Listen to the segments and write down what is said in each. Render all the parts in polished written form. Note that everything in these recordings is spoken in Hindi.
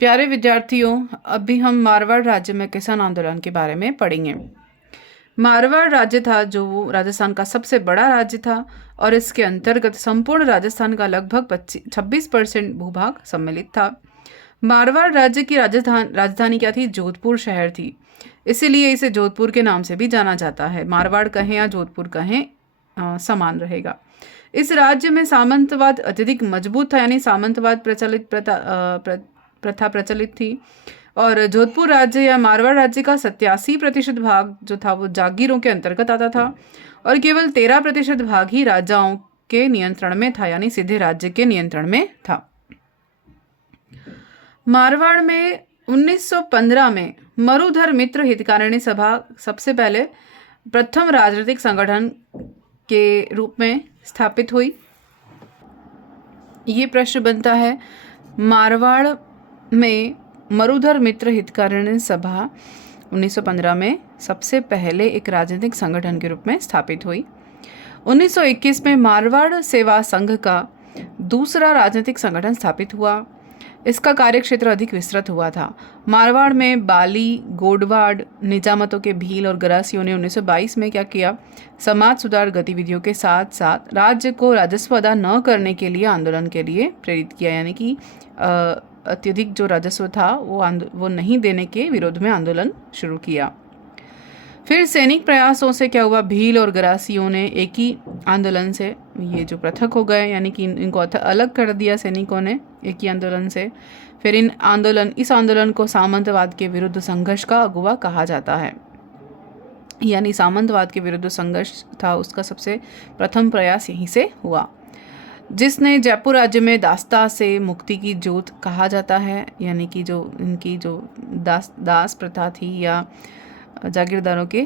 प्यारे विद्यार्थियों, अभी हम मारवाड़ राज्य में किसान आंदोलन के बारे में पढ़ेंगे। मारवाड़ राज्य था जो राजस्थान का सबसे बड़ा राज्य था और इसके अंतर्गत संपूर्ण राजस्थान का लगभग 26% भूभाग सम्मिलित था। मारवाड़ राज्य की राजधानी क्या थी? जोधपुर शहर थी। इसीलिए इसे जोधपुर के नाम से भी जाना जाता है। मारवाड़ कहें या जोधपुर कहें, समान रहेगा। इस राज्य में सामंतवाद अत्यधिक मजबूत था, यानी सामंतवाद प्रथा प्रचलित थी। और जोधपुर राज्य या मारवाड़ राज्य का 87% भाग जो था वो जागीरों के अंतर्गत आता था और केवल 13% भाग ही राजाओं के नियंत्रण में था, यानी सीधे राज्य के नियंत्रण में था। मारवाड़ में 1915 में मरुधर मित्र हितकारिणी सभा सबसे पहले प्रथम राजनीतिक संगठन के रूप में स्थापित हुई। ये प्रश्न बनता है, मारवाड़ में मरुधर मित्र हितकारिणी सभा 1915 में सबसे पहले एक राजनीतिक संगठन के रूप में स्थापित हुई। 1921 में मारवाड़ सेवा संघ का दूसरा राजनीतिक संगठन स्थापित हुआ। इसका कार्यक्षेत्र अधिक विस्तृत हुआ था। मारवाड़ में बाली, गोडवाड़, निजामतों के भील और गरासियों ने 1922 में क्या किया? समाज सुधार गतिविधियों के साथ साथ राज्य को राजस्व अदा न करने के लिए आंदोलन के लिए प्रेरित किया, यानी कि अत्यधिक जो राजस्व था वो नहीं देने के विरोध में आंदोलन शुरू किया। फिर सैनिक प्रयासों से क्या हुआ? भील और गरासियों ने एक ही आंदोलन से ये जो पृथक हो गए, यानी कि इनको अलग कर दिया सैनिकों ने एक ही आंदोलन से। फिर इस आंदोलन को सामंतवाद के विरुद्ध संघर्ष का अगुवा कहा जाता है, यानी सामंतवाद के विरुद्ध संघर्ष था उसका सबसे प्रथम प्रयास यहीं से हुआ, जिसने जयपुर राज्य में दास्ता से मुक्ति की जोत कहा जाता है, यानी कि जो इनकी जो दास प्रथा थी या जागीरदारों के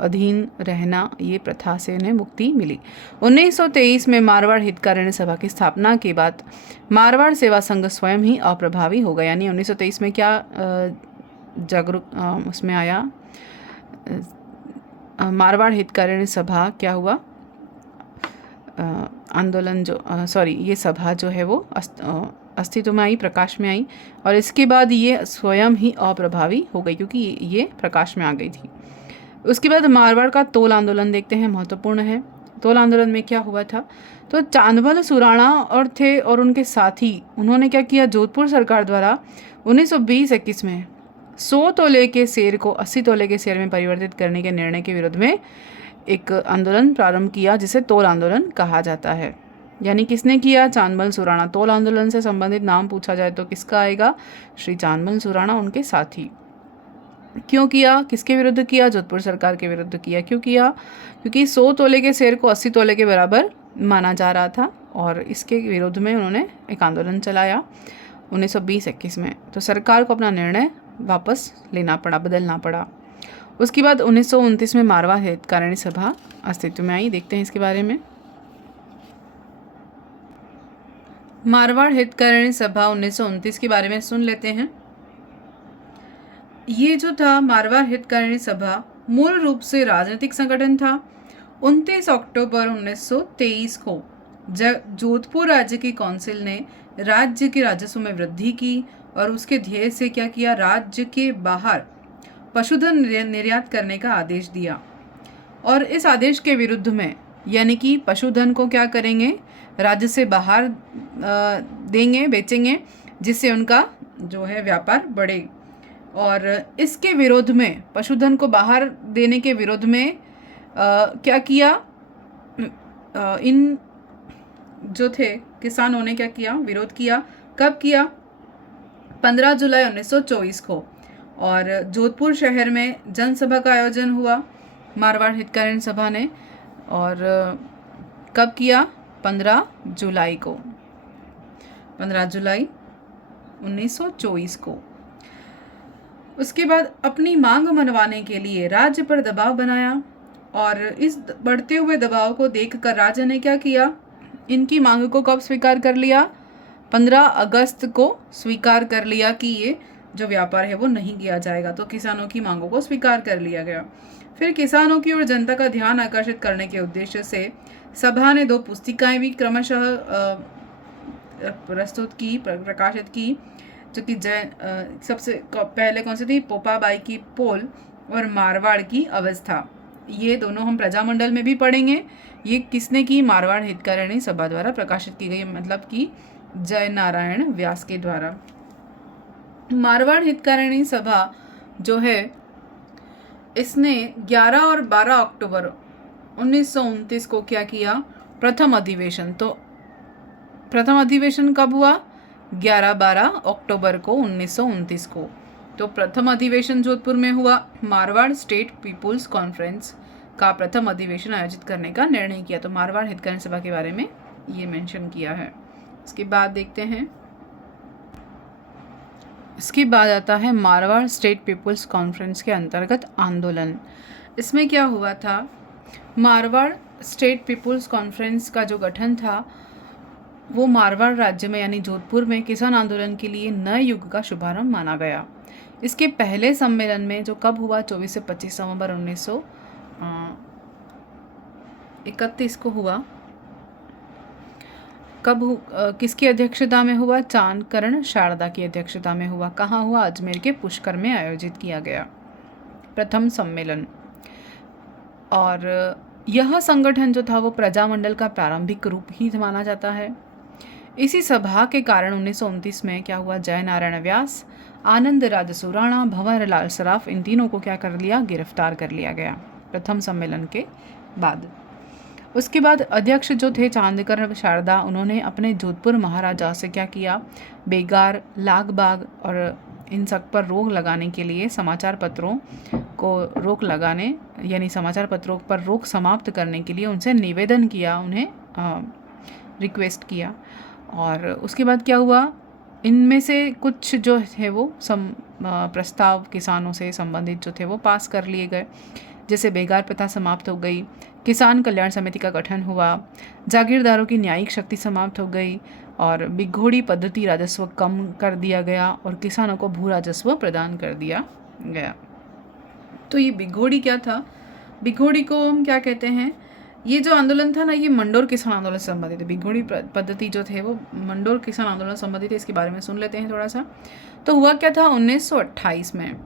अधीन रहना, ये प्रथा से इन्हें मुक्ति मिली। 1923 में मारवाड़ हितकारिणी सभा की स्थापना के बाद मारवाड़ सेवा संघ स्वयं ही अप्रभावी हो गया, यानी 1923 में क्या उसमें आया? मारवाड़ हितकारिणी सभा क्या हुआ? आंदोलन ये सभा जो है वो अस्तित्व में आई, प्रकाश में आई और इसके बाद ये स्वयं ही अप्रभावी हो गई क्योंकि ये प्रकाश में आ गई थी। उसके बाद मारवाड़ का तोल आंदोलन देखते हैं, महत्वपूर्ण है। तोल आंदोलन में क्या हुआ था? तो चांदमल सुराणा और थे और उनके साथी, उन्होंने क्या किया? जोधपुर सरकार द्वारा 1920-21 में 100 तोले के शेर को 80 तोले के शेर में परिवर्तित करने के निर्णय के विरोध में एक आंदोलन प्रारंभ किया, जिसे तोल आंदोलन कहा जाता है। यानी किसने किया? चांदमल सुराणा। तोल आंदोलन से संबंधित नाम पूछा जाए तो किसका आएगा? श्री चांदमल सुराणा, उनके साथी। क्यों किया? किसके विरुद्ध किया? जोधपुर सरकार के विरुद्ध किया। क्यों किया? क्योंकि 100 तोले के शेर को 80 तोले के बराबर माना जा रहा था और इसके विरोध में उन्होंने एक आंदोलन चलाया 1920-21 में। तो सरकार को अपना निर्णय वापस लेना पड़ा, बदलना पड़ा। उसके बाद 1929 में मारवाड़ हितकारिणी सभा अस्तित्व में आई। देखते हैं इसके बारे में। मारवाड़ हितकारिणी सभा 1929 के बारे में सुन लेते हैं। ये जो था मारवाड़ हितकारिणी सभा मूल रूप से राजनीतिक संगठन था। 29 अक्टूबर 1923 को जोधपुर राज्य की काउंसिल ने राज्य के राजस्व में वृद्धि की और उसके ध्येय से क्या किया? राज्य के बाहर पशुधन निर्यात करने का आदेश दिया और इस आदेश के विरुद्ध में, यानी कि पशुधन को क्या करेंगे? राज्य से बाहर देंगे, बेचेंगे, जिससे उनका जो है व्यापार बढ़े। और इसके विरोध में, पशुधन को बाहर देने के विरोध में क्या किया? इन जो थे किसानों ने क्या किया? विरोध किया। कब किया? 15 जुलाई 1924 को। और जोधपुर शहर में जनसभा का आयोजन हुआ मारवाड़ हितकारिणी सभा ने। और कब किया? 15 जुलाई को, 15 जुलाई 1924 को। उसके बाद अपनी मांग मनवाने के लिए राज्य पर दबाव बनाया और इस बढ़ते हुए दबाव को देखकर राज्य ने क्या किया? इनकी मांग को कब स्वीकार कर लिया? 15 अगस्त को स्वीकार कर लिया कि ये जो व्यापार है वो नहीं किया जाएगा। तो किसानों की मांगों को स्वीकार कर लिया गया। फिर किसानों की और जनता का ध्यान आकर्षित करने के उद्देश्य से सभा ने 2 पुस्तिकाएं भी क्रमशः प्रकाशित की, जो कि सबसे पहले कौन सी थी, पोपाबाई की पोल और मारवाड़ की अवस्था। ये दोनों हम प्रजामंडल में भी पढ़ेंगे। ये किसने की, मारवाड़ हितकारिणी सभा द्वारा प्रकाशित की गई, मतलब कि जय नारायण व्यास के द्वारा। मारवाड़ हितकारिणी सभा जो है, इसने 11 और 12 अक्टूबर 1929 को क्या किया, प्रथम अधिवेशन। तो प्रथम अधिवेशन कब हुआ, 11-12 अक्टूबर को 1929 को। तो प्रथम अधिवेशन जोधपुर में हुआ। मारवाड़ स्टेट पीपुल्स कॉन्फ्रेंस का प्रथम अधिवेशन आयोजित करने का निर्णय किया। तो मारवाड़ हितकारिणी सभा के बारे में ये मेंशन किया है। इसके बाद देखते हैं, इसके बाद आता है मारवाड़ स्टेट पीपुल्स कॉन्फ्रेंस के अंतर्गत आंदोलन। इसमें क्या हुआ था, मारवाड़ स्टेट पीपुल्स कॉन्फ्रेंस का जो गठन था वो मारवाड़ राज्य में यानी जोधपुर में किसान आंदोलन के लिए नए युग का शुभारंभ माना गया। इसके पहले सम्मेलन में जो कब हुआ, 24 से 25 नवंबर 1931 को हुआ। किसकी अध्यक्षता में हुआ, चांदकरण शारदा की अध्यक्षता में हुआ। कहाँ हुआ, अजमेर के पुष्कर में आयोजित किया गया प्रथम सम्मेलन। और यह संगठन जो था वो प्रजामंडल का प्रारंभिक रूप ही माना जाता है। इसी सभा के कारण 1929 में क्या हुआ, जय नारायण व्यास, आनंद राजसू राणा, भंवर लाल सराफ, इन तीनों को क्या कर लिया, गिरफ्तार कर लिया गया प्रथम सम्मेलन के बाद। उसके बाद अध्यक्ष जो थे चांदकरण शारदा, उन्होंने अपने जोधपुर महाराजा से क्या किया, बेगार, लागबाग और इन सब पर रोक लगाने के लिए समाचार पत्रों को रोक लगाने यानी समाचार पत्रों पर रोक समाप्त करने के लिए उनसे निवेदन किया, उन्हें रिक्वेस्ट किया। और उसके बाद क्या हुआ, इनमें से कुछ जो थे वो प्रस्ताव किसानों से संबंधित जो थे वो पास कर लिए गए। जैसे बेगार प्रथा समाप्त हो गई, किसान कल्याण समिति का गठन हुआ, जागीरदारों की न्यायिक शक्ति समाप्त हो गई और बिघोड़ी पद्धति राजस्व कम कर दिया गया और किसानों को भू राजस्व प्रदान कर दिया गया। तो ये बिघोड़ी क्या था, बिघोड़ी को हम क्या कहते हैं, ये जो आंदोलन था ना, ये मंडोर किसान आंदोलन से संबंधित है। बिघोड़ी पद्धति जो थे वो मंडोर किसान आंदोलन से संबंधित है। इसके बारे में सुन लेते हैं थोड़ा सा। तो हुआ क्या था, 1928 में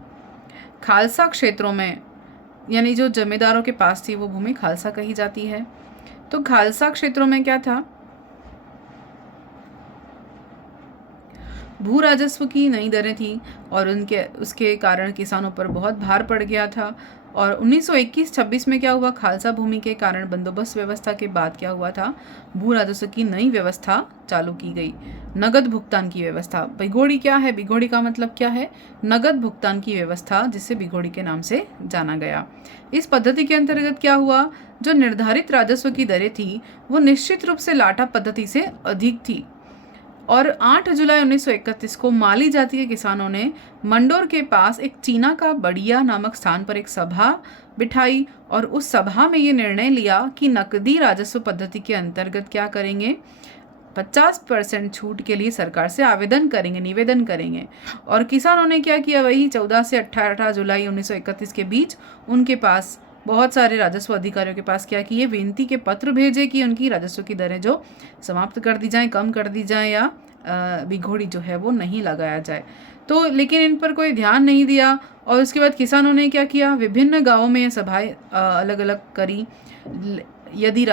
खालसा क्षेत्रों में, यानी जो जमींदारों के पास थी वो भूमि खालसा कही जाती है। तो खालसा क्षेत्रों में क्या था, भू राजस्व की नई दरें थी और उसके कारण किसानों पर बहुत भार पड़ गया था। और 1921-26 में क्या हुआ, खालसा भूमि के कारण बंदोबस्त व्यवस्था के बाद क्या हुआ था, भू राजस्व की नई व्यवस्था चालू की गई, नगद भुगतान की व्यवस्था। बिघोड़ी क्या है, बिघोड़ी का मतलब क्या है, नगद भुगतान की व्यवस्था, जिससे बिघोड़ी के नाम से जाना गया। इस पद्धति के अंतर्गत क्या हुआ, जो निर्धारित राजस्व की दरें थी वो निश्चित रूप से लाटा पद्धति से अधिक थी। और 8 जुलाई 1931 को माली जाति के किसानों ने मंडोर के पास एक चीना का बड़िया नामक स्थान पर एक सभा बिठाई और उस सभा में ये निर्णय लिया कि नकदी राजस्व पद्धति के अंतर्गत क्या करेंगे, 50% छूट के लिए सरकार से निवेदन करेंगे। और किसानों ने क्या किया, वही 14 से 18 जुलाई 1931 के बीच उनके पास बहुत सारे राजस्व अधिकारियों के पास क्या किए, विनती के पत्र भेजे कि उनकी राजस्व की दरें जो समाप्त कर दी जाएं, कम कर दी जाएं या बिघोड़ी जो है वो नहीं लगाया जाए। तो लेकिन इन पर कोई ध्यान नहीं दिया। और उसके बाद किसानों ने क्या किया, विभिन्न गांवों में सभाएं अलग अलग करी। यदि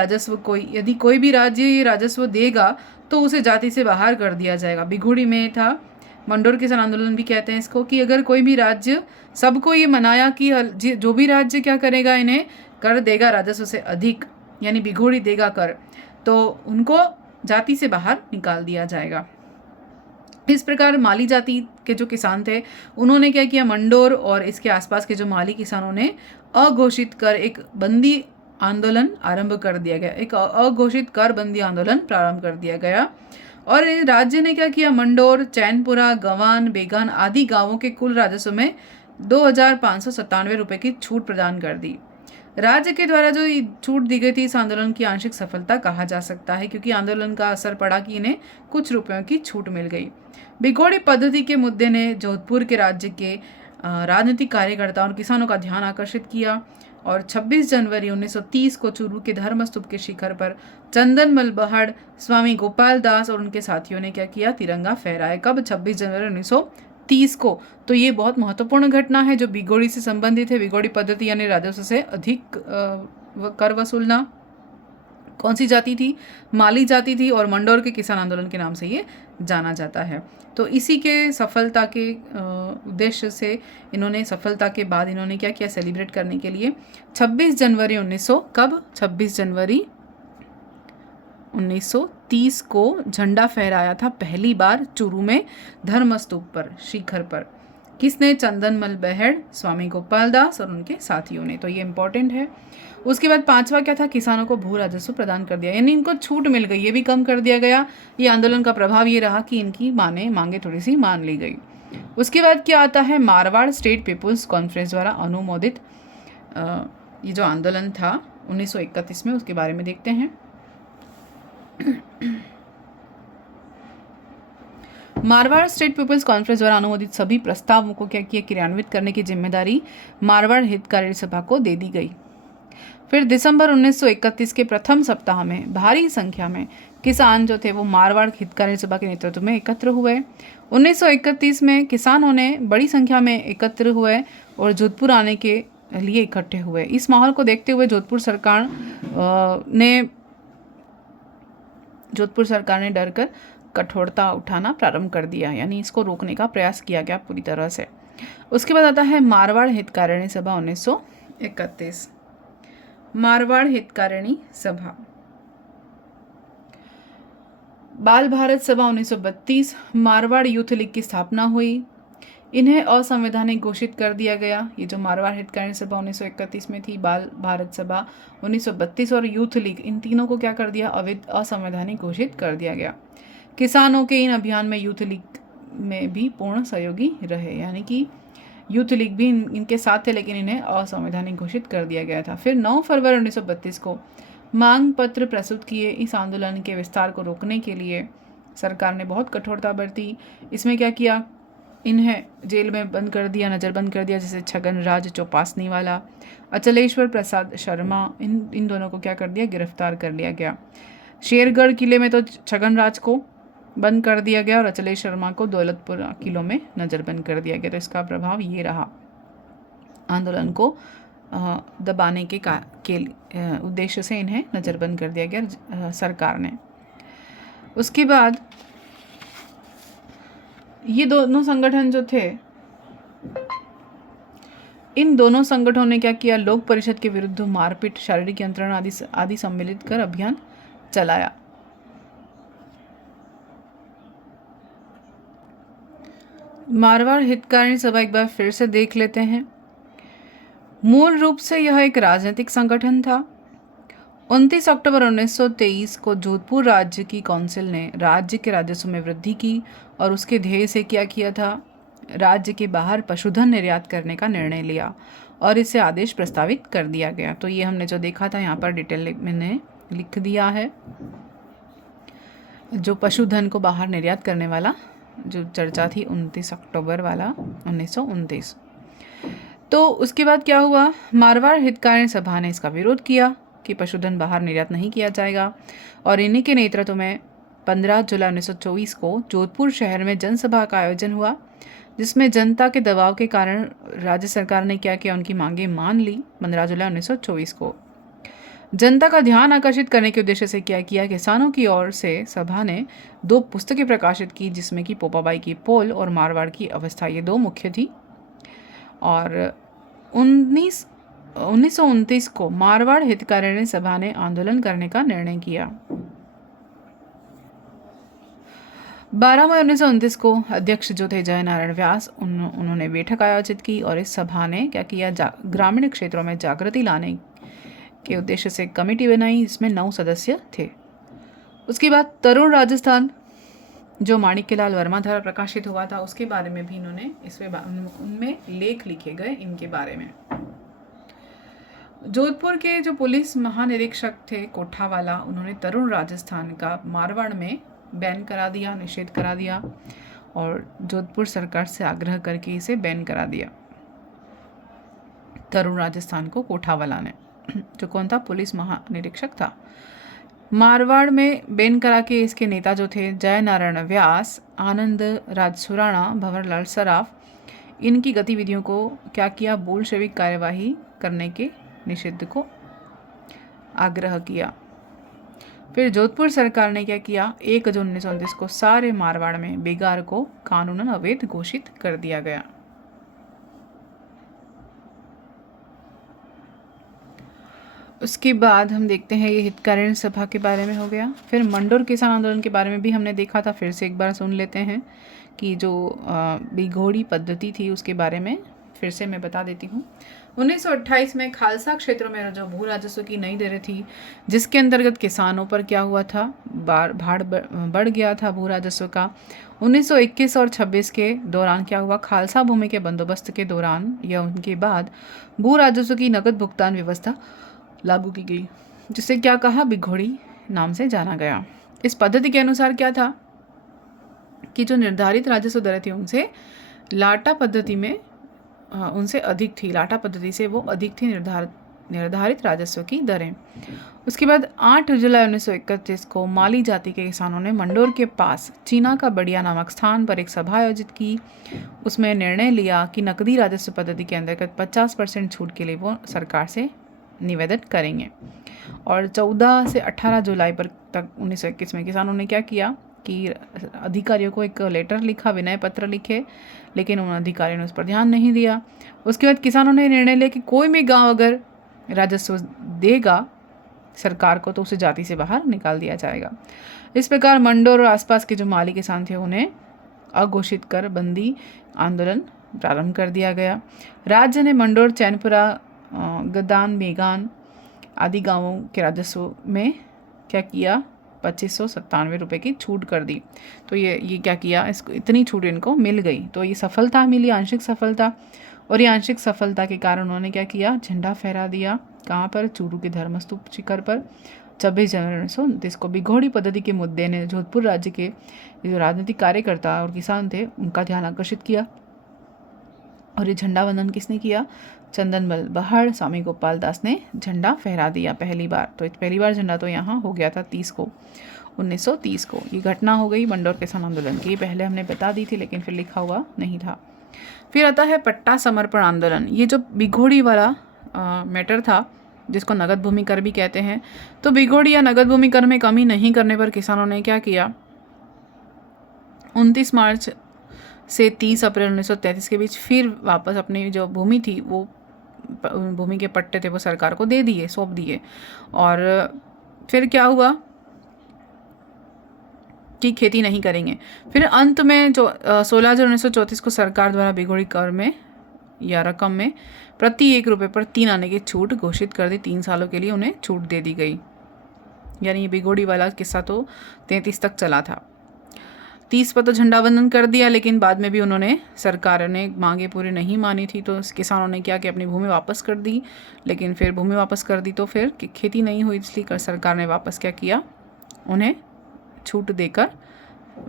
कोई भी राज्य ये राजस्व देगा तो उसे जाति से बाहर कर दिया जाएगा। बिघोड़ी में था, मंडोर किसान आंदोलन भी कहते हैं इसको, कि अगर कोई भी राज्य, सबको ये मनाया कि जो भी राज्य क्या करेगा, इन्हें कर देगा राजस्व से अधिक, यानी बिघोड़ी देगा कर, तो उनको जाति से बाहर निकाल दिया जाएगा। इस प्रकार माली जाति के जो किसान थे उन्होंने क्या किया, मंडोर और इसके आसपास के जो माली किसानों ने अघोषित कर एक बंदी आंदोलन आरंभ कर दिया गया, एक अघोषित कर बंदी आंदोलन प्रारंभ कर दिया गया। और राज्य ने क्या किया, मंडोर, चैनपुरा, गवान, बेगान आदि गांवों के कुल राजस्व में 2597 रुपये की छूट प्रदान कर दी। राज्य के द्वारा जो छूट दी गई थी, इस आंदोलन की आंशिक सफलता कहा जा सकता है, क्योंकि आंदोलन का असर पड़ा कि इन्हें कुछ रुपयों की छूट मिल गई। बिघोड़ी पद्धति के मुद्दे ने जोधपुर के राज्य के राजनीतिक कार्यकर्ताओं और किसानों का ध्यान आकर्षित किया। और 26 जनवरी 1930 को चूरू के धर्मस्तूप के शिखर पर चंदनमल बहड़, स्वामी गोपाल दास और उनके साथियों ने क्या किया, तिरंगा फहराया। कब? 26 जनवरी 1930 को। तो ये बहुत महत्वपूर्ण घटना है जो बिगोड़ी से संबंधित है। बिगोड़ी पद्धति यानी राजस्व से अधिक कर वसूलना। कौन सी जाति थी? माली जाति थी, और मंडोर के किसान आंदोलन के नाम से ये जाना जाता है। तो इसी के सफलता के उद्देश्य से इन्होंने, सफलता के बाद इन्होंने क्या किया, सेलिब्रेट करने के लिए 26 जनवरी 1900 कब 26 जनवरी 1930 को झंडा फहराया था पहली बार चूरू में धर्मस्तूप पर, शिखर पर। किसने? चंदनमल बहड़, स्वामी गोपाल दास और उनके साथियों ने। तो ये इंपॉर्टेंट है। उसके बाद पांचवा क्या था? किसानों को भू राजस्व प्रदान कर दिया, यानी इनको छूट मिल गई, ये भी कम कर दिया गया। ये आंदोलन का प्रभाव ये रहा कि इनकी मांगे थोड़ी सी मान ली गई। उसके बाद क्या आता है? मारवाड़ स्टेट पीपुल्स कॉन्फ्रेंस द्वारा अनुमोदित ये जो आंदोलन था 1931 में, उसके बारे में देखते हैं। मारवाड़ स्टेट पीपल्स कॉन्फ्रेंस द्वारा अनुमोदित सभी प्रस्तावों को क्या किया, क्रियान्वित करने की जिम्मेदारी मारवाड़ हितकारी सभा को दे दी गई। फिर दिसंबर 1931 के प्रथम सप्ताह में भारी संख्या में किसान जो थे वो मारवाड़ हितकारी सभा के नेतृत्व में एकत्र हुए। 1931 में किसानों ने बड़ी संख्या में एकत्र हुए और जोधपुर आने के लिए इकट्ठे हुए। इस माहौल को देखते हुए जोधपुर सरकार ने डरकर कठोरता उठाना प्रारंभ कर दिया, यानी इसको रोकने का प्रयास किया गया पूरी तरह से। उसके बाद आता है मारवाड़ हितकारिणी सभा 1931। मारवाड़ हितकारिणी सभा। बाल भारत सभा 1932। मारवाड़ यूथ लीग की स्थापना हुई। इन्हें असंवैधानिक घोषित कर दिया गया। ये जो मारवाड़ हितकारिणी सभा 1931 में थी, बाल भारत सभा 1932 और यूथ लीग, इन तीनों को क्या कर दिया? असंवैधानिक घोषित कर दिया गया। किसानों के इन अभियान में यूथ लीग में भी पूर्ण सहयोगी रहे, यानी कि यूथ लीग भी इनके साथ थे, लेकिन इन्हें असंवैधानिक घोषित कर दिया गया था। फिर 9 फरवरी 1932 को मांग पत्र प्रस्तुत किए। इस आंदोलन के विस्तार को रोकने के लिए सरकार ने बहुत कठोरता बरती। इसमें क्या किया? इन्हें जेल में बंद कर दिया, नज़रबंद कर दिया, जैसे छगन राज चौपासनी वाला, अचलेश्वर प्रसाद शर्मा, इन दोनों को क्या कर दिया? गिरफ्तार कर लिया गया। शेरगढ़ किले में तो छगन राज को बंद कर दिया गया और अचलेश शर्मा को दौलतपुर किलों में नज़रबंद कर दिया गया। तो इसका प्रभाव ये रहा, आंदोलन को दबाने के उद्देश्य से इन्हें नज़रबंद कर दिया गया सरकार ने। उसके बाद ये दोनों संगठन जो थे, इन दोनों संगठनों ने क्या किया? लोक परिषद के विरुद्ध मारपीट, शारीरिक यंत्रणा आदि सम्मिलित कर अभियान चलाया। मारवाड़ हितकारिणी सभा एक बार फिर से देख लेते हैं। मूल रूप से यह एक राजनीतिक संगठन था। 29 अक्टूबर 1923 को जोधपुर राज्य की काउंसिल ने राज्य के राजस्व में वृद्धि की और उसके ध्येय से क्या किया था? राज्य के बाहर पशुधन निर्यात करने का निर्णय लिया और इसे आदेश प्रस्तावित कर दिया गया। तो ये हमने जो देखा था यहाँ पर डिटेल मैंने लिख दिया है, जो पशुधन को बाहर निर्यात करने वाला जो चर्चा थी 29 अक्टूबर वाला 1929। तो उसके बाद क्या हुआ? मारवाड़ हितकारिणी सभा ने इसका विरोध किया कि पशुधन बाहर निर्यात नहीं किया जाएगा, और इन्हीं के नेतृत्व में 15 जुलाई 1924 को जोधपुर शहर में जनसभा का आयोजन हुआ, जिसमें जनता के दबाव के कारण राज्य सरकार ने क्या किया? उनकी मांगें मान ली। 15 जुलाई 1924 को जनता का ध्यान आकर्षित करने के उद्देश्य से क्या किया? किसानों की ओर से सभा ने 2 पुस्तकें प्रकाशित की, जिसमें कि पोपाबाई की पोल और मारवाड़ की अवस्था, ये 2 मुख्य थी। और 1929 को मारवाड़ हितकारिणी सभा ने आंदोलन करने का निर्णय किया। 12 मई 1929 को अध्यक्ष जो थे जय नारायण व्यास, उन्होंने बैठक आयोजित की और इस सभा ने क्या किया? ग्रामीण क्षेत्रों में जागृति लाने के उद्देश्य से कमेटी बनाई, जिसमें 9 सदस्य थे। उसके बाद तरुण राजस्थान जो माणिक्यलाल वर्मा द्वारा प्रकाशित हुआ था, उसके बारे में भी इन्होंने उनमें लेख लिखे गए इनके बारे में। जोधपुर के जो पुलिस महानिरीक्षक थे कोठावाला, उन्होंने तरुण राजस्थान का मारवाड़ में बैन करा दिया, निषेध करा दिया और जोधपुर सरकार से आग्रह करके इसे बैन करा दिया। तरुण राजस्थान को कोठावाला ने, जो कौन था, पुलिस महानिरीक्षक था। मारवाड़ में बेनकरा के इसके नेता जो थे जय नारायण व्यास, आनंद राजसुराणा, भंवरलाल सराफ, इनकी गतिविधियों को क्या किया, बोल्शेविक कार्यवाही करने के निषिद्ध को आग्रह किया। फिर जोधपुर सरकार ने क्या किया, 1 जून 1929 को सारे मारवाड़ में बेगार को कानूनन अवैध घोषित कर दिया गया। उसके बाद हम देखते हैं ये हितकारिणी सभा के बारे में हो गया। फिर मंडोर किसान आंदोलन के बारे में भी हमने देखा था, फिर से एक बार सुन लेते हैं कि जो बिघोड़ी पद्धति थी उसके बारे में फिर से मैं बता देती हूँ। 1928 में खालसा क्षेत्रों में जो भू राजस्व की नई दरें थी, जिसके अंतर्गत किसानों पर क्या हुआ था, भाड़ बढ़ गया था भू राजस्व का। 1921 और 26 के दौरान क्या हुआ, खालसा भूमि के बंदोबस्त के दौरान या उनके बाद भू राजस्व की नकद भुगतान व्यवस्था लागू की गई, जिसे क्या कहा, बिघोड़ी नाम से जाना गया। इस पद्धति के अनुसार क्या था कि जो निर्धारित राजस्व दरें थी उनसे लाटा पद्धति में उनसे अधिक थी, लाटा पद्धति से वो अधिक थी निर्धारित राजस्व की दरें। उसके बाद 8 जुलाई 1931 को माली जाति के किसानों ने मंडोर के पास चीना का बढ़िया नामक स्थान पर एक सभा आयोजित की। उसमें निर्णय लिया कि नकदी राजस्व पद्धति के अंतर्गत 50% छूट के लिए वो सरकार से निवेदन करेंगे। और 14 से 18 जुलाई पर तक 1921 में किसानों ने क्या किया कि अधिकारियों को एक लेटर लिखा, विनय पत्र लिखे, लेकिन उन अधिकारियों ने उस पर ध्यान नहीं दिया। उसके बाद किसानों ने निर्णय लिया कि कोई भी गांव अगर राजस्व देगा सरकार को तो उसे जाति से बाहर निकाल दिया जाएगा। इस प्रकार मंडोर और आसपास के जो माली किसान थे उन्हें अघोषित कर बंदी आंदोलन प्रारंभ कर दिया गया। राज्य ने मंडोर, चैनपुरा, गदान, मेगान आदि गांवों के राजस्व में क्या किया, 2597 रुपये की छूट कर दी। तो ये क्या किया, इसको इतनी छूट इनको मिल गई, तो ये सफलता मिली, आंशिक सफलता। और ये आंशिक सफलता के कारण उन्होंने क्या किया, झंडा फहरा दिया। कहाँ पर, चूरू के धर्मस्तूप शिखर पर 26 जनवरी 1929 को। बिघोड़ी पद्धति के मुद्दे ने जोधपुर राज्य के जो राजनीतिक कार्यकर्ता और किसान थे उनका ध्यान आकर्षित किया। और ये झंडा वंदन किसने किया, चंदनबल बहाड़, स्वामी गोपाल दास ने झंडा फहरा दिया पहली बार। तो पहली बार झंडा तो यहाँ हो गया था 1930 को। ये घटना हो गई मंडोर किसान आंदोलन की, पहले हमने बता दी थी लेकिन फिर लिखा हुआ नहीं था। फिर आता है पट्टा समर्पण आंदोलन। ये जो बिघोड़ी वाला मैटर था जिसको नगद भूमि कर भी कहते हैं, तो बिघोड़ी या नगद भूमि कर में कमी नहीं करने पर किसानों ने क्या किया, 29 मार्च से 30 अप्रैल 1933 के बीच फिर वापस अपनी जो भूमि थी, वो भूमि के पट्टे थे वो सरकार को दे दिए, सौंप दिए। और फिर क्या हुआ कि खेती नहीं करेंगे। फिर अंत में जो 16 जुलाई 1934 को सरकार द्वारा बिघोड़ी कर में या रकम में प्रति 1 रुपये पर 3 आने की छूट घोषित कर दी। 3 सालों के लिए उन्हें छूट दे दी गई। यानी ये बिघोड़ी वाला किस्सा तो 33 तक चला था। 30 पर तो झंडा वंदन कर दिया, लेकिन बाद में भी उन्होंने, सरकार ने मांगे पूरी नहीं मानी थी, तो किसानों ने क्या कि अपनी भूमि वापस कर दी। लेकिन फिर भूमि वापस कर दी तो फिर खेती नहीं हुई, इसलिए सरकार ने वापस क्या किया, उन्हें छूट देकर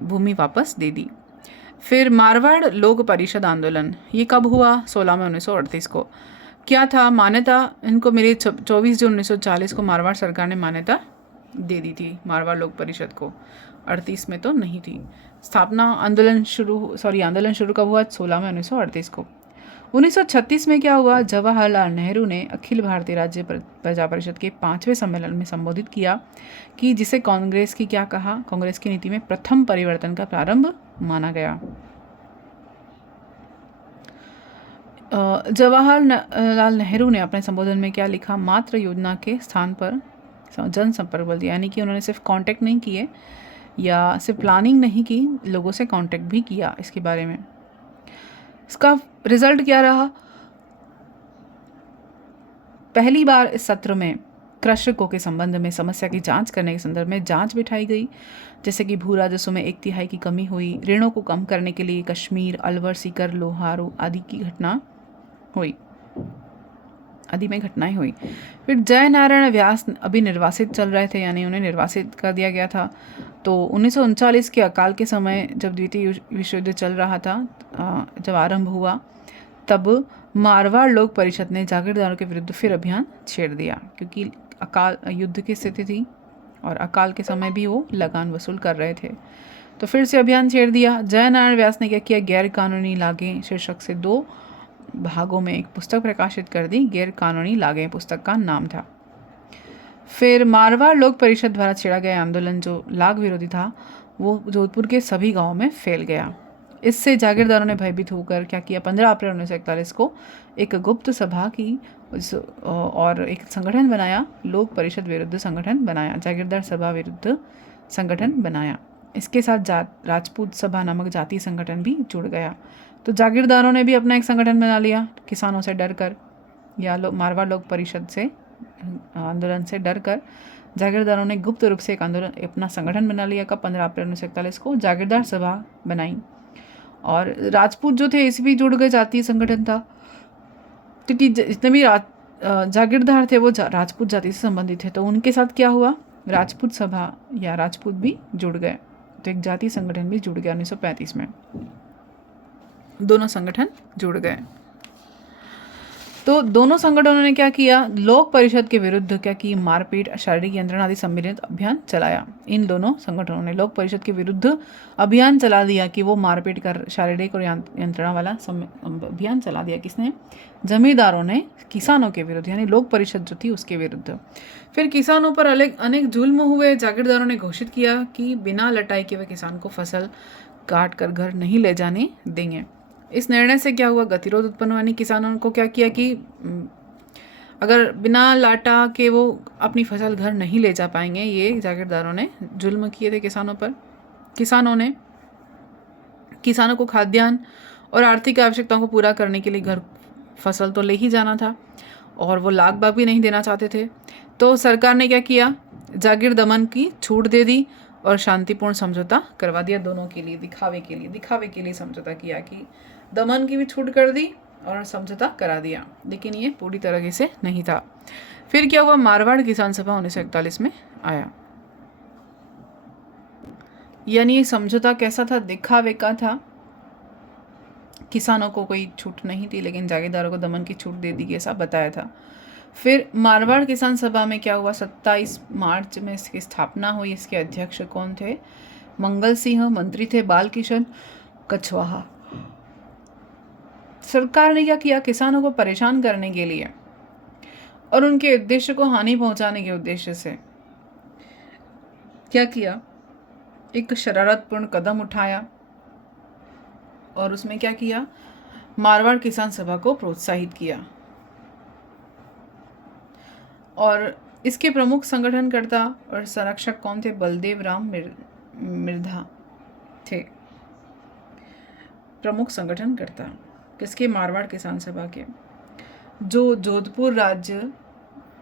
भूमि वापस दे दी। फिर मारवाड़ लोक परिषद आंदोलन, ये कब हुआ, 16 में 1938 को। क्या था, मान्यता इनको मिली 24 जून 1940 को मारवाड़ सरकार ने मान्यता दे दी थी मारवाड़ लोक परिषद को, 38 में तो नहीं थी। स्थापना आंदोलन शुरू कब हुआ, 16 में 1938 को। 1936 में क्या हुआ, जवाहरलाल नेहरू ने अखिल भारतीय राज्य प्रजा परिषद के 5वें सम्मेलन में संबोधित किया कि जिसे कांग्रेस की क्या कहा, कांग्रेस की नीति में प्रथम परिवर्तन का प्रारंभ माना गया। जवाहरलाल नेहरू ने अपने संबोधन में क्या लिखा, मात्र योजना के स्थान पर जनसंपर्क बल दिया। यानी कि उन्होंने सिर्फ कांटेक्ट नहीं किए या सिर्फ प्लानिंग नहीं की, लोगों से कांटेक्ट भी किया इसके बारे में। इसका रिजल्ट क्या रहा, पहली बार इस सत्र में कृषकों के संबंध में समस्या की जांच करने के संदर्भ में जांच बिठाई गई, जैसे कि भू राजस्व में 1/3 की कमी हुई, ऋणों को कम करने के लिए कश्मीर, अलवर, सीकर, लोहारू आदि में घटनाएं हुई। फिर जय नारायण व्यास अभी निर्वासित चल रहे थे, यानी उन्हें निर्वासित कर दिया गया था। तो 1939 के अकाल के समय जब द्वितीय विश्व युद्ध चल रहा था, जब आरंभ हुआ, तब मारवाड़ लोक परिषद ने जागीरदारों के विरुद्ध फिर अभियान छेड़ दिया, क्योंकि अकाल युद्ध की स्थिति थी और अकाल के समय भी वो लगान वसूल कर रहे थे। तो फिर से अभियान छेड़ दिया। जयनारायण व्यास ने क्या किया, गैर कानूनी लागें शीर्षक से 2 भागों में एक पुस्तक प्रकाशित कर दी। गैर कानूनी लागें पुस्तक का नाम था। फिर मारवाड़ लोक परिषद द्वारा छेड़ा गया आंदोलन जो लाग विरोधी था, वो जोधपुर के सभी गांवों में फैल गया। इससे जागीरदारों ने भयभीत होकर क्या किया, 15 अप्रैल 1941 को एक गुप्त सभा की और एक संगठन बनाया, लोक परिषद विरुद्ध संगठन बनाया, जागीरदार सभा विरुद्ध संगठन बनाया। इसके साथ राजपूत सभा नामक जातीय संगठन भी जुड़ गया। तो जागीरदारों ने भी अपना एक संगठन बना लिया, किसानों से डरकर या मारवाड़ लोक परिषद से आंदोलन से डरकर जागीरदारों ने गुप्त रूप से एक आंदोलन अपना संगठन बना लिया। का 15 अप्रैल 1941 को जागीरदार सभा बनाई और राजपूत जो थे इस भी जुड़ गए, जातीय संगठन था, क्योंकि जितने भी जागीरदार थे वो राजपूत जाति से संबंधित थे। तो उनके साथ क्या हुआ, राजपूत सभा या राजपूत भी जुड़ गए, तो एक जातीय संगठन भी जुड़ गया 1935 में। दोनों संगठन जुड़ गए। तो दोनों संगठनों ने क्या किया, लोक परिषद के विरुद्ध क्या की, मारपीट, शारीरिक यंत्रणा आदि सम्मिलित अभियान चलाया। इन दोनों संगठनों ने लोक परिषद के विरुद्ध अभियान चला दिया कि वो मारपीट कर शारीरिक और यंत्रणा वाला अभियान चला दिया। किसने, जमींदारों ने किसानों के विरुद्ध, यानी लोक परिषद जो थी उसके विरुद्ध। फिर किसानों पर अनेक जुल्म हुए। जागीरदारों ने घोषित किया कि बिना लटाई के वे किसान को फसल काट कर घर नहीं ले जाने देंगे। इस निर्णय से क्या हुआ, गतिरोध उत्पन्न हुआ, यानी किसानों को क्या किया कि अगर बिना लाटा के वो अपनी फसल घर नहीं ले जा पाएंगे। ये जागीरदारों ने जुल्म किए थे किसानों पर। किसानों को खाद्यान्न और आर्थिक आवश्यकताओं को पूरा करने के लिए घर फसल तो ले ही जाना था और वो लाग बाग भी नहीं देना चाहते थे। तो सरकार ने क्या किया, जागीर दमन की छूट दे दी और शांतिपूर्ण समझौता करवा दिया दोनों के लिए। दिखावे के लिए समझौता किया कि दमन की भी छूट कर दी और समझौता करा दिया, लेकिन ये पूरी तरह से नहीं था। फिर क्या हुआ, मारवाड़ किसान सभा 1941 में आया। यानी ये समझौता कैसा था, दिखावे का था। किसानों को कोई छूट नहीं थी, लेकिन जागीरदारों को दमन की छूट दे दी गई, ऐसा बताया था। फिर मारवाड़ किसान सभा में क्या हुआ, 27 मार्च में इसकी स्थापना हुई। इसके अध्यक्ष कौन थे, मंगल सिंह। मंत्री थे बालकिशन कछवाहा। सरकार ने क्या किया, किसानों को परेशान करने के लिए और उनके उद्देश्य को हानि पहुंचाने के उद्देश्य से क्या किया, एक शरारतपूर्ण कदम उठाया और उसमें क्या किया, मारवाड़ किसान सभा को प्रोत्साहित किया। और इसके प्रमुख संगठनकर्ता और संरक्षक कौन थे, बलदेव राम मिर्धा थे प्रमुख संगठनकर्ता। किसके, मारवाड़ किसान सभा के, जो जोधपुर राज्य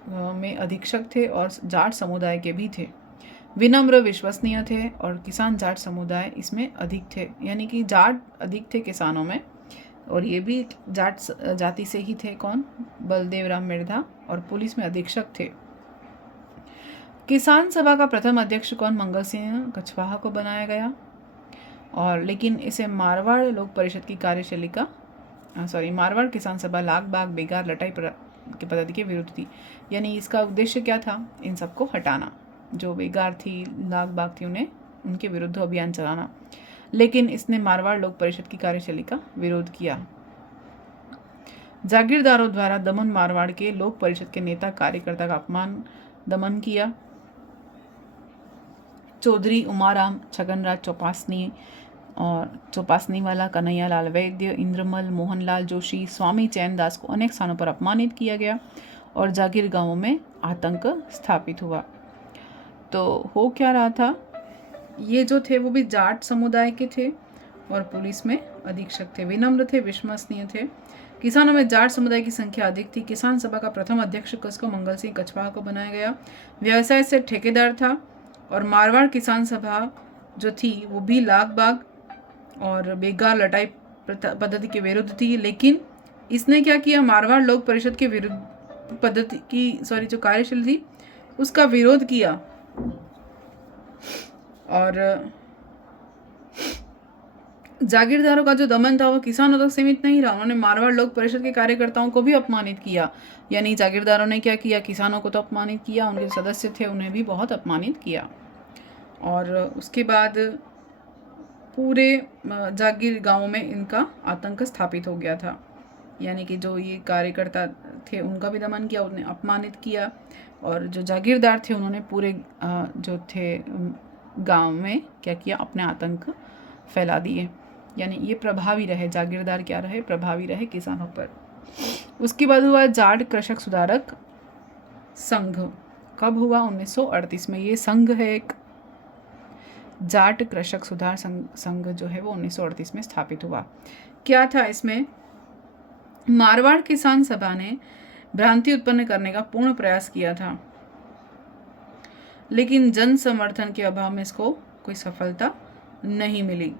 में अधीक्षक थे और जाट समुदाय के भी थे। विनम्र विश्वसनीय थे और किसान जाट समुदाय इसमें अधिक थे, यानी कि जाट अधिक थे किसानों में और ये भी जाट जाति से ही थे। कौन, बलदेव राम मिर्धा। और पुलिस में अधीक्षक थे। किसान सभा का प्रथम अध्यक्ष कौन, मंगल सिंह कछवाहा को बनाया गया। और लेकिन इसे मारवाड़ लोक परिषद की कार्यशैली का मारवाड़ किसान सभा लाग बाग बेगार लटाई की पद्धति के विरुद्ध थी। यानी इसका उद्देश्य क्या था, इन सबको हटाना, जो बेगार थी, लाग बाग थी, उन्हें उनके विरुद्ध अभियान चलाना। लेकिन इसने मारवाड़ लोक परिषद की कार्यशैली का विरोध किया। जागीरदारों द्वारा दमन मारवाड़ के लोक परिषद के नेता कार्यकर्ता का अपमान दमन किया। चौधरी उमाराम, छगनराज चौपासनी वाला, कन्हैया लाल वैद्य, इंद्रमल, मोहनलाल जोशी, स्वामी चैनदास को अनेक स्थानों पर अपमानित किया गया और जागीर गांवों में आतंक स्थापित हुआ। तो हो क्या रहा था, ये जो थे वो भी जाट समुदाय के थे और पुलिस में अधीक्षक थे, विनम्र थे, विश्वसनीय थे। किसानों में जाट समुदाय की संख्या अधिक थी। किसान सभा का प्रथम अध्यक्ष को मंगल सिंह कछवाहा को बनाया गया। व्यवसाय से ठेकेदार था और मारवाड़ किसान सभा जो थी वो भी लाग बाग और बेगार लटाई पद्धति के विरुद्ध थी। लेकिन इसने क्या किया, मारवाड़ लोक परिषद के विरुद्ध पद्धति की जो कार्यशैली थी उसका विरोध किया और जागीरदारों का जो दमन था वो किसानों तक सीमित नहीं रहा, उन्होंने मारवाड़ लोक परिषद के कार्यकर्ताओं को भी अपमानित किया। यानी जागीरदारों ने क्या किया, किसानों को तो अपमानित किया, उनके सदस्य थे उन्हें भी बहुत अपमानित किया। और उसके बाद पूरे जागीर गांव में इनका आतंक स्थापित हो गया था। यानी कि जो ये कार्यकर्ता थे उनका भी दमन किया, उन्हें अपमानित किया, और जो जागीरदार थे उन्होंने पूरे जो थे गांव में क्या किया, अपने आतंक फैला दिए। यानी ये प्रभावी रहे, जागीरदार क्या रहे, प्रभावी रहे किसानों पर। उसके बाद हुआ जाट कृषक सुधारक संघ। कब हुआ? 1938 में। ये संघ है एक, जाट कृषक सुधार संघ जो है वो 1938 में स्थापित हुआ। क्या था इसमें? मारवाड़ किसान सभा ने भ्रांति उत्पन्न करने का पूर्ण प्रयास किया था, लेकिन जन समर्थन के अभाव में इसको कोई सफलता नहीं मिली।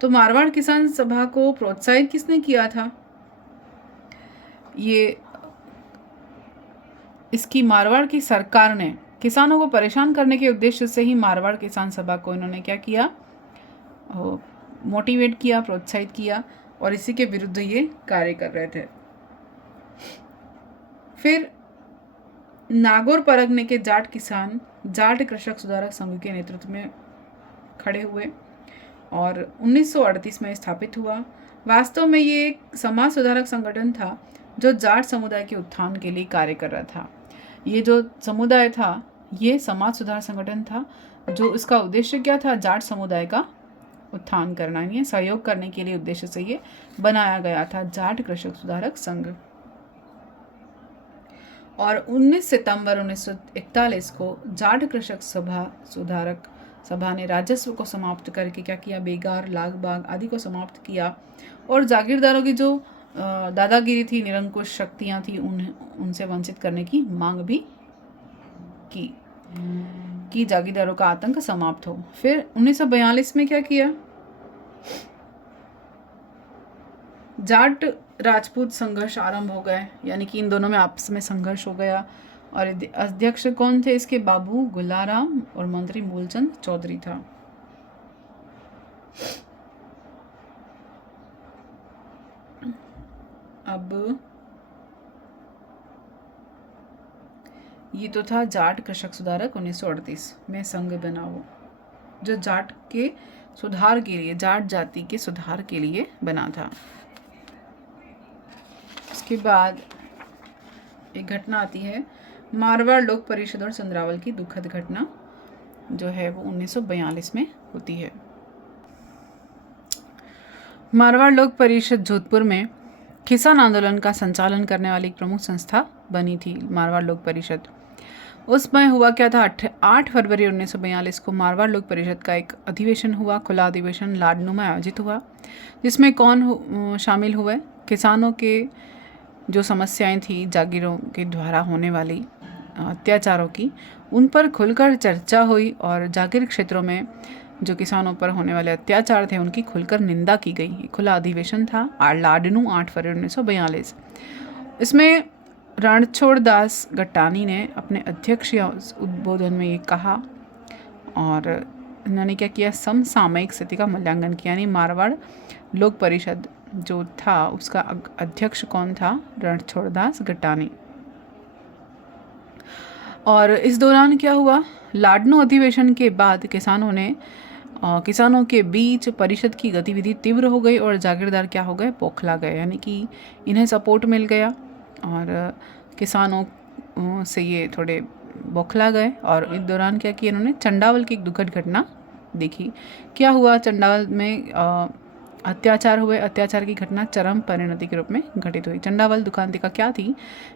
तो मारवाड़ किसान सभा को प्रोत्साहित किसने किया था? ये इसकी मारवाड़ की सरकार ने किसानों को परेशान करने के उद्देश्य से ही मारवाड़ किसान सभा को इन्होंने क्या किया, मोटिवेट किया, प्रोत्साहित किया, और इसी के विरुद्ध ये कार्य कर रहे थे। फिर नागौर परगने के जाट किसान जाट कृषक सुधारक संघ के नेतृत्व में खड़े हुए और 1938 में स्थापित हुआ। वास्तव में ये एक समाज सुधारक संगठन था जो जाट समुदाय के उत्थान के लिए कार्य कर रहा था। ये जो समुदाय था ये समाज सुधार संगठन था, जो इसका उद्देश्य क्या था, जाट समुदाय का उत्थान करना, यानी सहयोग करने के लिए उद्देश्य से ये बनाया गया था, जाट कृषक सुधारक संघ। और 19 सितंबर 1941 को जाट कृषक सुधारक सभा ने राजस्व को समाप्त करके क्या किया, बेगार, लाग बाग आदि को समाप्त किया, और जागीरदारों की जो दादागिरी थी, निरंकुश शक्तियां थी, उनसे वंचित करने की मांग भी की कि जागीरदारों का आतंक समाप्त हो। फिर 1942 में क्या किया, जाट राजपूत संघर्ष आरंभ हो गए, यानी कि इन दोनों में आपस में संघर्ष हो गया। और अध्यक्ष कौन थे इसके? बाबू गुलाराम, और मंत्री मूलचंद चौधरी था। अब ये तो था जाट कृषक सुधारक 1938 में संघ बना वो, जो जाट के सुधार के लिए, जाट जाति के सुधार के लिए बना था। उसके बाद एक घटना आती है, मारवाड़ लोक परिषद और चंद्रावल की दुखद घटना जो है वो 1942 में होती है। मारवाड़ लोक परिषद जोधपुर में किसान आंदोलन का संचालन करने वाली एक प्रमुख संस्था बनी थी, मारवाड़ लोक परिषद। उसमें हुआ क्या था, 8 फरवरी 1942 को मारवाड़ लोक परिषद का एक अधिवेशन हुआ, खुला अधिवेशन लाडनू में आयोजित हुआ, जिसमें कौन शामिल हुए? किसानों के जो समस्याएं थी जागीरों के द्वारा होने वाली अत्याचारों की, उन पर खुलकर चर्चा हुई, और जागीर क्षेत्रों में जो किसानों पर होने वाले अत्याचार थे उनकी खुलकर निंदा की गई। खुला अधिवेशन था लाडनू 8 फरवरी 1942। इसमें रणछोड़ दास गट्टानी ने अपने अध्यक्षीय उद्बोधन में ये कहा, और इन्होंने क्या किया, समसामयिक स्थिति का मूल्यांकन किया। यानी मारवाड़ लोक परिषद जो था उसका अध्यक्ष कौन था? रणछोड़ दास गट्टानी। और इस दौरान क्या हुआ, लाडनू अधिवेशन के बाद किसानों के बीच परिषद की गतिविधि तीव्र हो गई, और जागीरदार क्या हो गए, बौखला गए, यानी कि इन्हें सपोर्ट मिल गया और किसानों से ये थोड़े बौखला गए। और इस दौरान क्या किया इन्होंने, चंडावल की एक दुखद घटना देखी। क्या हुआ, चंडावल में अत्याचार हुए, अत्याचार की घटना चरम परिणति के रूप में घटित हुई। चंडावल दुखांतिका क्या थी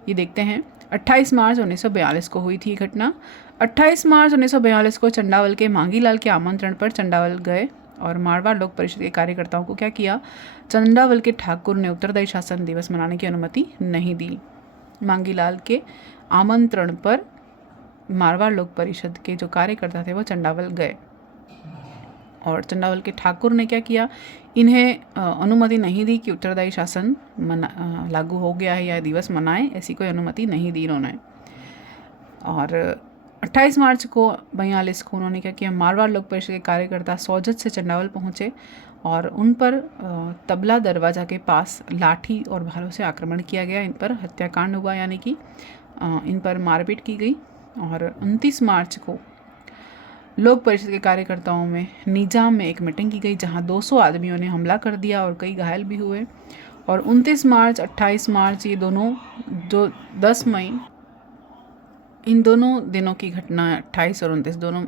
ये देखते हैं। 28 मार्च 1942 को हुई थी घटना। 28 मार्च 1942 को चंडावल के मांगीलाल के आमंत्रण पर चंडावल गए, और मारवाड़ लोक परिषद के कार्यकर्ताओं को क्या किया, चंडावल के ठाकुर ने उत्तरदायी शासन दिवस मनाने की अनुमति नहीं दी। मांगीलाल के आमंत्रण पर मारवाड़ लोक परिषद के जो कार्यकर्ता थे वो चंडावल गए, और चंडावल के ठाकुर ने क्या किया, इन्हें अनुमति नहीं दी कि उत्तरदायी शासन लागू हो गया है या दिवस मनाएं, ऐसी कोई अनुमति नहीं दी इन्होंने। और 28 मार्च को 42 को उन्होंने क्या किया, मारवाड़ लोक परिषद के कार्यकर्ता सोजत से चंडावल पहुंचे, और उन पर तबला दरवाज़ा के पास लाठी और भालों से आक्रमण किया गया। इन पर हत्याकांड हुआ, यानी कि इन पर मारपीट की गई। और 29 मार्च को लोक परिषद के कार्यकर्ताओं में निजाम में एक मीटिंग की गई, जहां 200 आदमियों ने हमला कर दिया और कई घायल भी हुए। और 29 मार्च 28 मार्च ये दोनों, जो 10 मई, इन दोनों दिनों की घटना 28 और 29 दोनों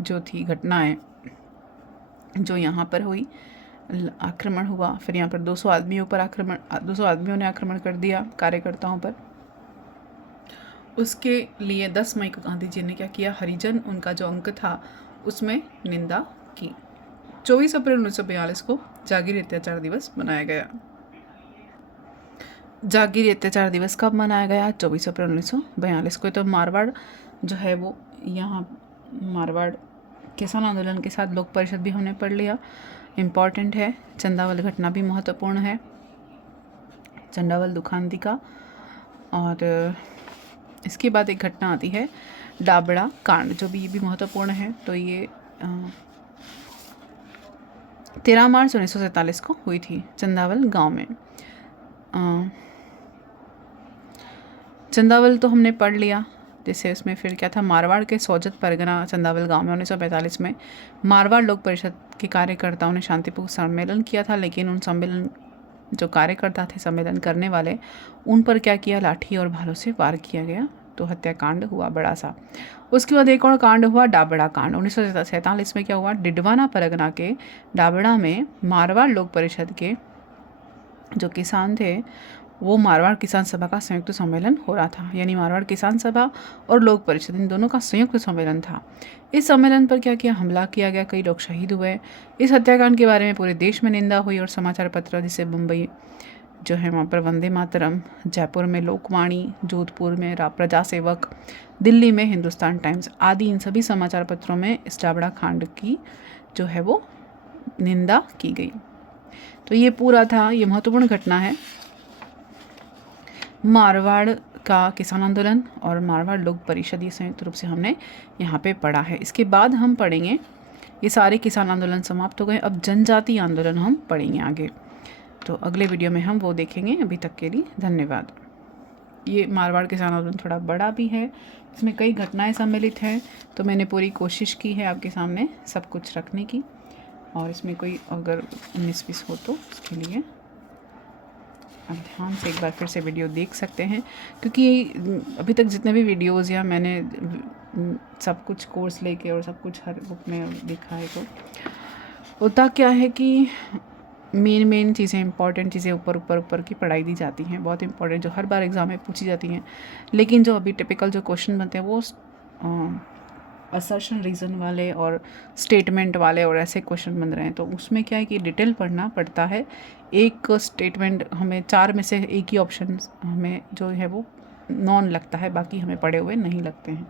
जो थी घटनाएं जो यहाँ पर हुई, आक्रमण हुआ। फिर यहाँ पर 200 आदमियों ने आक्रमण कर दिया कार्यकर्ताओं पर। उसके लिए 10 मई को गांधी जी ने क्या किया, हरिजन उनका जो अंक था उसमें निंदा की। 24 अप्रैल 1942 को जागीर अत्याचार दिवस मनाया गया। जागीर अत्याचार दिवस कब मनाया गया? 24 अप्रैल 1942 को। तो मारवाड़ जो है वो, यहाँ मारवाड़ किसान आंदोलन के साथ लोक परिषद भी हमने पढ़ लिया, इम्पॉर्टेंट है। चंदावल घटना भी महत्वपूर्ण है, चंदावल दुखांती का। और इसके बाद एक घटना आती है डाबड़ा कांड, जो भी ये भी महत्वपूर्ण है। तो ये 13 मार्च 1947 को हुई थी चंदावल गांव में। चंदावल तो हमने पढ़ लिया। जैसे उसमें फिर क्या था, मारवाड़ के सोजत परगना चंदावल गांव में 1945 में मारवाड़ लोक परिषद के कार्यकर्ताओं ने शांतिपूर्ण सम्मेलन किया था, लेकिन उन सम्मेलन जो कार्यकर्ता थे सम्मेलन करने वाले, उन पर क्या किया, लाठी और भालों से वार किया गया। तो हत्याकांड हुआ बड़ा सा। उसके बाद एक और कांड हुआ, डाबड़ा कांड। 1947 में क्या हुआ, डिडवाना परगना के डाबड़ा में मारवाड़ लोक परिषद के जो किसान थे, वो मारवाड़ किसान सभा का संयुक्त सम्मेलन हो रहा था। यानी मारवाड़ किसान सभा और लोक परिषद, इन दोनों का संयुक्त सम्मेलन था। इस सम्मेलन पर क्या किया, हमला किया गया, कई लोग शहीद हुए। इस हत्याकांड के बारे में पूरे देश में निंदा हुई और समाचार पत्र, जैसे मुंबई जो है वहाँ पर वंदे मातरम, जयपुर में लोकवाणी, जोधपुर में प्रजा सेवक, दिल्ली में हिंदुस्तान टाइम्स आदि, इन सभी समाचार पत्रों में इस डाबड़ा कांड की जो है वो निंदा की गई। तो ये पूरा था, ये महत्वपूर्ण घटना है। मारवाड़ का किसान आंदोलन और मारवाड़ लोक परिषद, ये संयुक्त रूप से हमने यहाँ पे पढ़ा है। इसके बाद हम पढ़ेंगे, ये सारे किसान आंदोलन समाप्त हो गए, अब जनजाति आंदोलन हम पढ़ेंगे आगे। तो अगले वीडियो में हम वो देखेंगे। अभी तक के लिए धन्यवाद। ये मारवाड़ किसान आंदोलन थोड़ा बड़ा भी है, इसमें कई घटनाएं सम्मिलित हैं, तो मैंने पूरी कोशिश की है आपके सामने सब कुछ रखने की। और इसमें कोई अगर 19-20 हो तो उसके लिए आप ध्यान से एक बार फिर से वीडियो देख सकते हैं, क्योंकि अभी तक जितने भी वीडियोज़ या मैंने सब कुछ कोर्स लेके और सब कुछ हर बुक में लिखा है, तो होता क्या है कि मेन चीज़ें, इंपॉर्टेंट चीज़ें ऊपर की पढ़ाई दी जाती हैं, बहुत इंपॉर्टेंट, जो हर बार एग्ज़ाम में पूछी जाती हैं। लेकिन जो अभी टिपिकल जो क्वेश्चन बनते हैं वो असर्शन रीज़न वाले और स्टेटमेंट वाले और ऐसे क्वेश्चन बन रहे हैं। तो उसमें क्या है कि डिटेल पढ़ना पड़ता है। एक स्टेटमेंट हमें 4 में से एक ही ऑप्शन हमें जो है वो नॉन लगता है, बाकी हमें पढ़े हुए नहीं लगते हैं।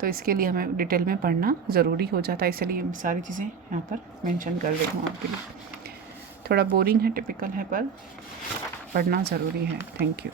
तो इसके लिए हमें डिटेल में पढ़ना ज़रूरी हो जाता है, इसलिए सारी चीज़ें यहाँ पर मेंशन कर रही हूँ आपके लिए। थोड़ा बोरिंग है, टिपिकल है, पर पढ़ना ज़रूरी है। Thank you.